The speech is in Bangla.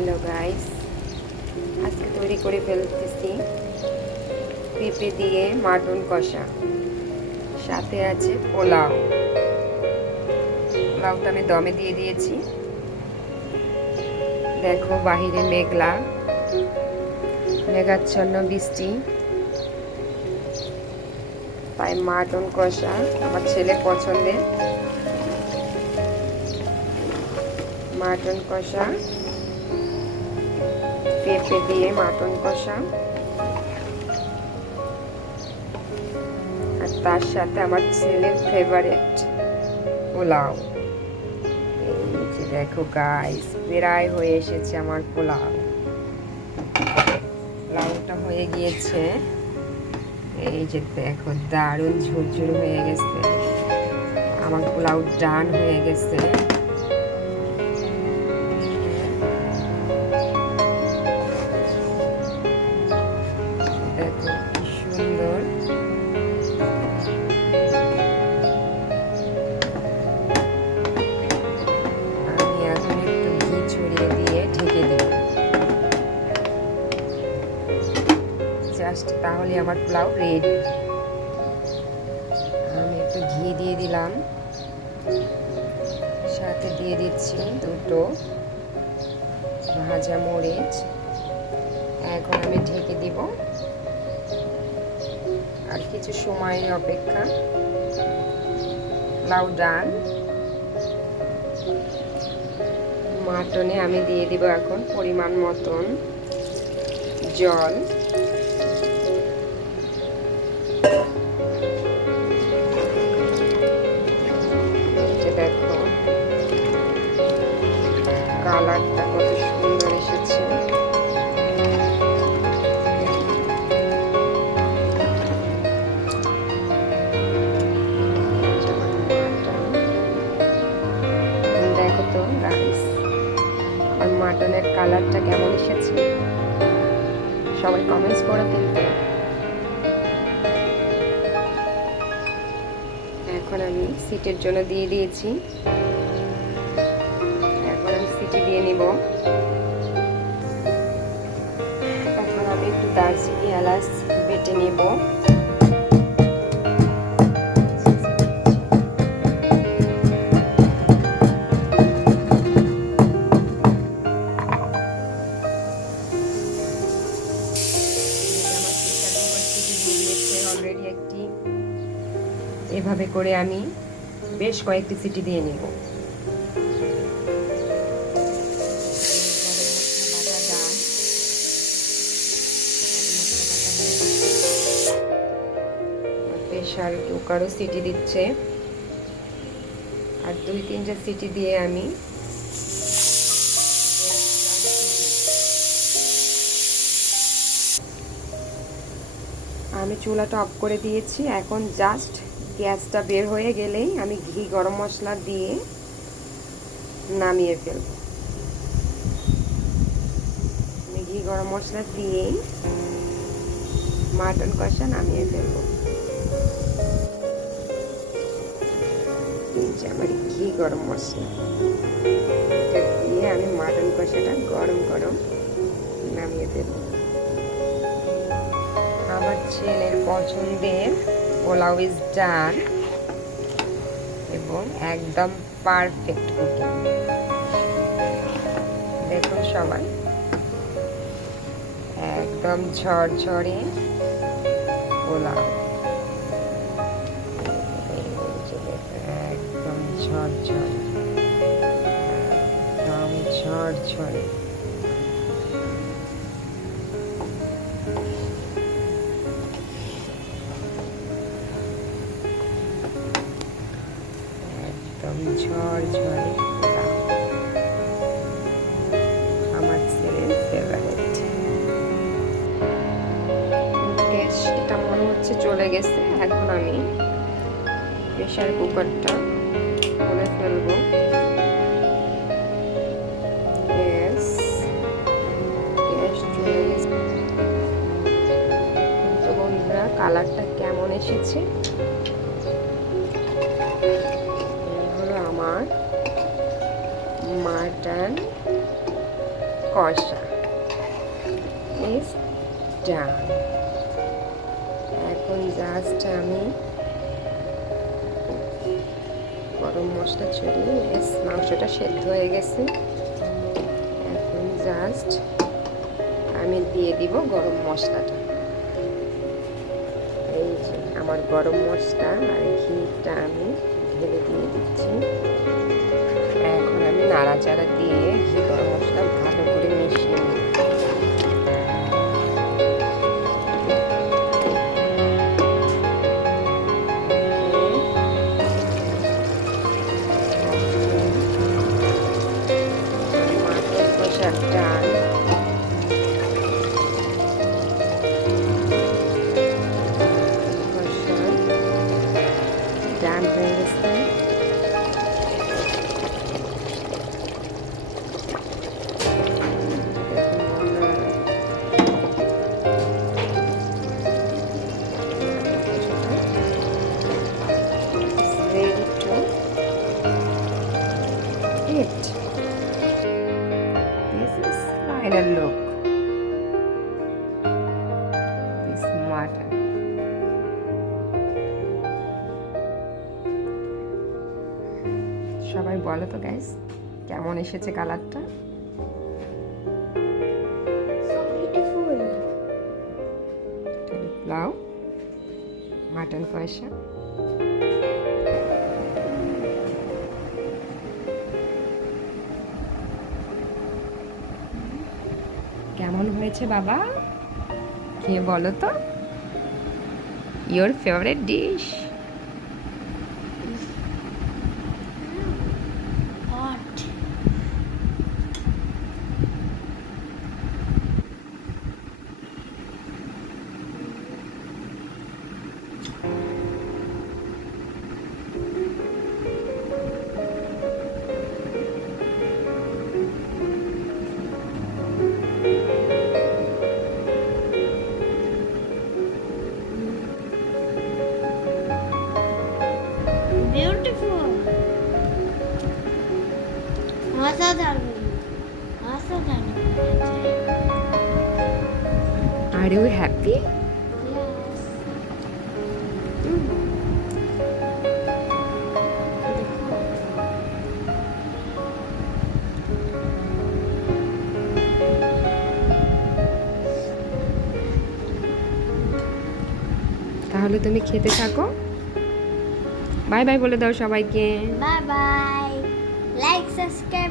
হ্যালো গাইস, আজকে তৈরি করে ফেলতেছি পেঁপে দিয়ে মাটন কষা, সাথে আছে পোলাও। পোলাওটা আমি দমে দিয়ে দিয়েছি। দেখো বাহিরে মেঘলা, মেঘাচ্ছন্ন বৃষ্টি, তাই মাটন কষা আমার ছেলে পছন্দের। মাটন কষা, পেঁপে দিয়ে মাটন কষা, আর তার সাথে আমার ছেলের ফেভারিট পোলাও। এই যে দেখো গাইস, প্রায় হয়ে এসেছে আমার পোলাও। পোলাওটা হয়ে গিয়েছে, এই যে দেখো দারুণ ঝুরঝুর হয়ে গেছে। আমার পোলাও ডান হয়ে গেছে। দেখো কি সুন্দর। আমি এখন একটু ঘি ছড়িয়ে দিয়ে ঢেকে দিব, জাস্ট তাহলে আমার পোলাও রেডি। আমি একটু ঘি দিয়ে দিলাম, সাথে দিয়ে দিচ্ছি দুটো ভাজা মরিচ। এখন আমি ঢেকে দিব আর কিছু সময়ের অপেক্ষা। পোলাও ডান। মাটনে আমি দিয়ে দিব এখন পরিমাণ মতন জল। দেখো কালারটা কত সুন্দর এসেছে। দেখো তো গাইস, আর মাটনের কালারটা কেমন এসেছে, সবাই কমেন্টস করে কিন্তু। এখন আমি সিটের জন্য দিয়ে দিয়েছি। এখন আমি সিটি দিয়ে নিব। এখন আমি একটু দারচিনি এলাচ বেটে নিব। অলরেডি একটি, এভাবে করে আমি বেশ কয়েকটি সিটি দিয়ে নিব। প্রেসার কুকারও সিটি দিচ্ছে, আর 2-3টা সিটি দিয়ে আমি চুলাটা অফ করে দিয়েছি। এখন জাস্ট গ্যাসটা বের হয়ে গেলেই আমি ঘি গরম মশলা দিয়ে নামিয়ে ফেলব। আমি ঘি গরম মশলা দিয়েই মাটন কষা নামিয়ে ফেলব। আমার ঘি গরম মশলা দিয়ে আমি মাটন কষাটা গরম গরম নামিয়ে দেব। আমার ছেলের পছন্দের পোলাও ইজ ডান এবং একদম পারফেক্ট কুকিং। দেখুন সবাই, একদম ঝরঝরে পোলাও, একদম ঝরঝরে, একদম ঝরঝরে। ঝরঝরে আমার ছেলের ফেভারিট। টেস্টটা মনে হচ্ছে চলে গেছে। এখন আমি প্রেসার কুকারটা খুলে ফেলবো। গ্যাস চলে গেছে। তো বন্ধুরা, কালারটা কেমন এসেছে, আমার মাটন কষা ইজ ডান। এখন জাস্ট আমি গরম মশলা ছড়িয়ে মাংসটা সেদ্ধ হয়ে গেছে। এখন জাস্ট আমি দিয়ে দিব গরম মশলাটা। এই যে আমার গরম মশলা আর ঘিটা আমি ঢেলে দিয়ে দিচ্ছি। এখন আমি নাড়াচাড়া দিয়ে ঘি গরম মশলা ভালো করে মিশিয়ে নিই। ডান ডান হয়ে গেছে। Ready to eat. This is final look. This mutton. সবাই বলো তো গাইস কেমন এসেছে কালারটা? পোলাও মাটন কষা। কেমন হয়েছে বাবা? খেয়ে বলো তো। Your favourite dish? Beautiful. অসাধারণ অসাধারণ। Are you happy? Yes. তাহলে তুমি খেতে থাকো। বাই বাই বলে দাও সবাইকে। Bye bye. Like, subscribe.